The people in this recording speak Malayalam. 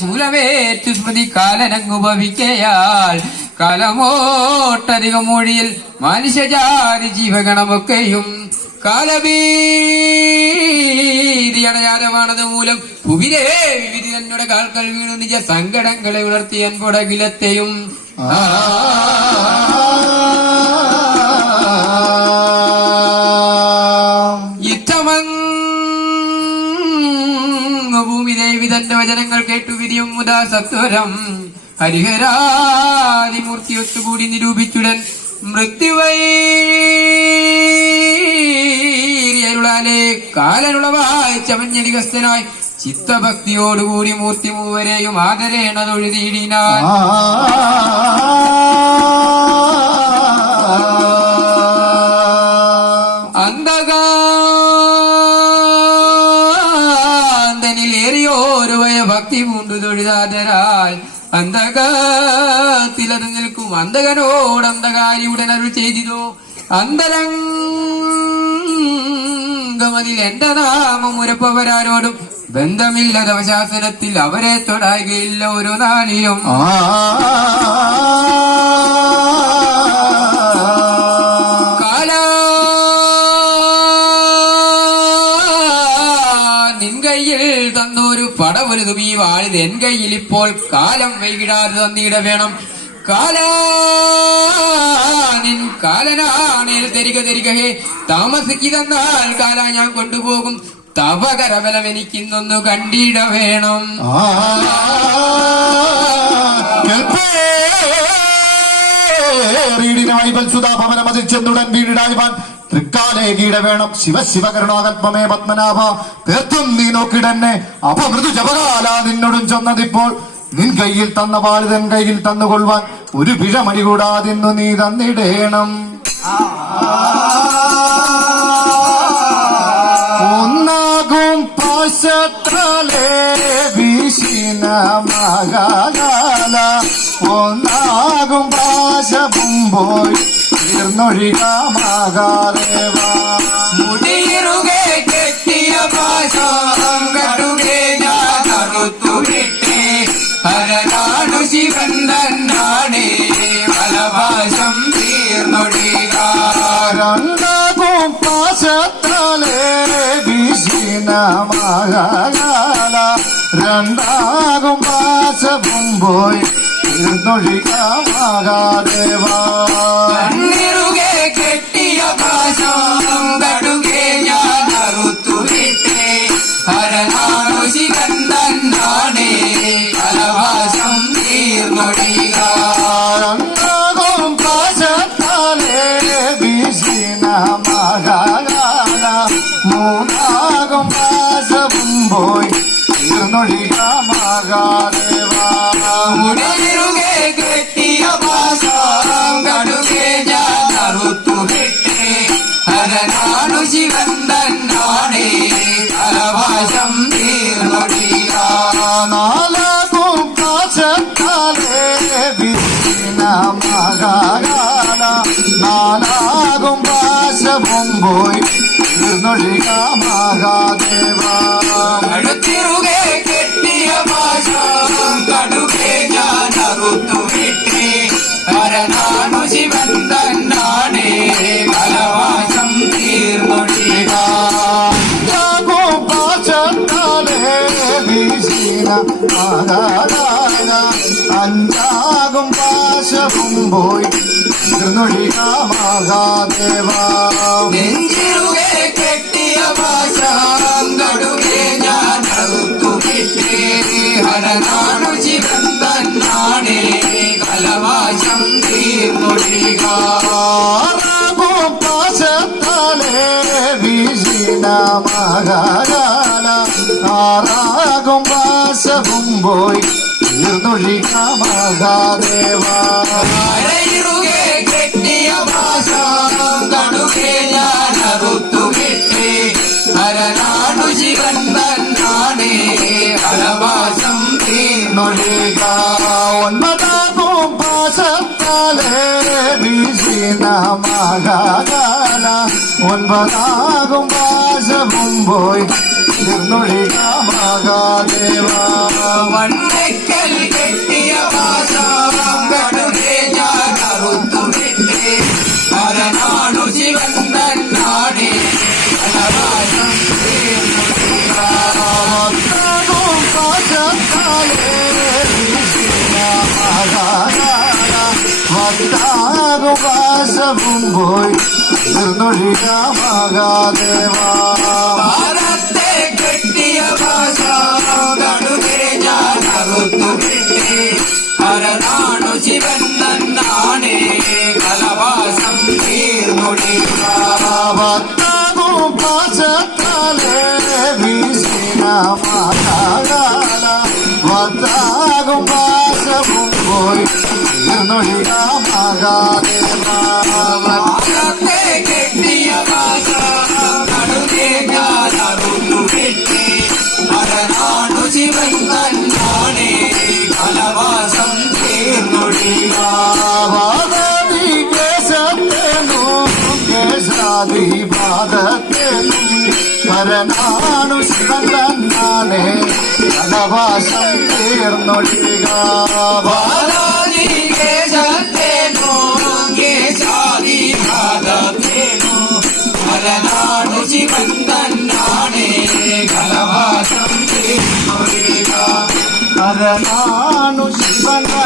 ശൂലമേറ്റു സ്മൃതി കാലനങ്ങുപവിക്കയാൽ കാലമോട്ടധികം മൊഴിയിൽ മനുഷ്യജാതി ജീവഗണമൊക്കെയും കാലഭീതിയടയാലമാണത് മൂലം പുവിലേ വിവിധ തന്നോട് കാൽക്കൽ വീണു നിജ സങ്കടങ്ങളെ ഉണർത്തിയൻ പൊടകിലത്തെയും യുദ്ധമങ്ങ് വചനങ്ങൾ കേട്ടു വിരിയും മുതാ സത്വരം ഹരിഹരാദിമൂർത്തി ഒത്തുകൂടി നിരൂപിച്ചുടൻ മൃത്യുവൈരുളാലെ കാലനുളവായി ചമഞ്ഞരികസ്ഥനായി ചിത്തഭക്തിയോടുകൂടി മൂർത്തി മൂവരെയും ആദരേണ തൊഴുതാതരാൽ അന്തകത്തിലത് നിൽക്കും അന്ധകനോട് അന്ധകാരി ഉടൻ അരുൾ ചെയ്തിതോ? അന്തരംഗമതിൽ എന്റെ നാമം ഉരപ്പവരാരോടും ബന്ധമില്ല ശാസനത്തിൽ അവരെ തൊടാകുകയില്ല ഒരു നാണിയും കാലാ നിൻ കയ്യിൽ തന്നൊരു പടവലുതും ഈ വാഴിത് എൻ കയ്യിൽ ഇപ്പോൾ കാലം വൈകിടാതെ തന്നിട വേണം. കാലാനിൻ കാലനാണേൽ തരിക തരിക ഹേ താമസിക്കി തന്നാൽ കാല ഞാൻ കൊണ്ടുപോകും. തപകരബലം എനിക്കിന്നൊന്നു കണ്ടിട വേണം. ഭവനം അതിൽ ചെന്നുടൻ വീടിടായ്പാൻ തൃക്കാലേ കീട വേണം. ശിവ ശിവ കരുണാകൽപ്പമേ പത്മനാഭ. തീർത്തും നീ നോക്കിടന്നെ. അപമൃദു ജപകാല നിന്നോടും ചെന്നതിപ്പോൾ നിൻ കയ്യിൽ തന്ന ബാലിതൻ കയ്യിൽ തന്നുകൊള്ളുവാൻ ഒരു പിഴമണി കൂടാതിന്നു നീ തന്നിടേണം. ഒന്നാകും പാശത്താലേ വീശിന ഒന്നാകും പാശവും പോയി തീർന്നൊഴിക മകാദേവാ മുടിയിറുകെ കെട്ടിയ പാശം കടുകെ ഞാൻ അറുത്തുവിട്ടേ ഹരനാടു ശിവൻ തന്നാണേ ഫലപാശം തീർന്നൊഴി രണ്ടാകും പാശത്താലേ വിശീനമാകാല മകാല രണ്ടാകും പാശവും പോയി തീർന്നൊഴിക മകാദേവാ കണ്ണിറുകെ കെട്ടിയ പാശം കടുകെ ഞാൻ അറുത്തുവിട്ടേ. തീർന്നൊടിക രണ്ടാകും പാശത്താലേ വീശിന മകാല മൂന്നാകും പാശവും പോയി തീർന്നൊഴിക മകാദേവാ. മുടിയിറുകെ കെട്ടിയ പാശം കടുകെ ഞാൻ അറുത്തുവിട്ടേ ശിവൻ തന്നാണേ കലവാശം മകാല അഞ്ചാകും പാശവും പോയി തീർന്നൊഴിക മകാദേവാ ആറാകും വാസവും പോയി. തീർന്നൊഴിക മകാദേവാ അരയിറുകെ കെട്ടിയ പാശം കടുകെ ഞാൻ അറുത്തുവിട്ടേ. ഹരനാടു ശിവൻ തന്നാണേ. ഫലപാശം തീർന്നൊടിക ഒൻപതാകും പാശത്താലേ വീശിന മകാല ഒൻപതാകും പാശവും പോയി. നിർന്നൊഴിക്കാമാകാദേവാ വണ്ണിക്കൽ കെട്ടിയ പാശാടേ ഞാൻ കറുത്തു അരനാണു ശിവൻ കെട്ടിയ ഭാഷ കടുകെ ഞാൻ അറുത്തു വിട്ടേ ഹരനാണു ശിവൻ നന്നാണേ കലവാസം തീർന്നൊഴിക വത്താകുപാശത്താലേ വീശിനാമാകാല വത്താകുപാശവും നിർന്നൊഴികാമാകാദേവാ ഭാരത്തെ കെട്ടിയ ഭാഷ കടുകെ ഞാൻ അറുത്തു വിട്ടേ ഹരനാണു ശിവൻ നന്നാണേ കലവാസം തീർന്നൊഴിക കരനാണു ശിവൻ തന്നാണേ കലവാസം തീർന്നൊഴിക ഹരനാണു ശിവൻ തന്നാണേ കലവാസം തീർന്നൊഴിക കരനാണു ശിവൻ തന്നാണേ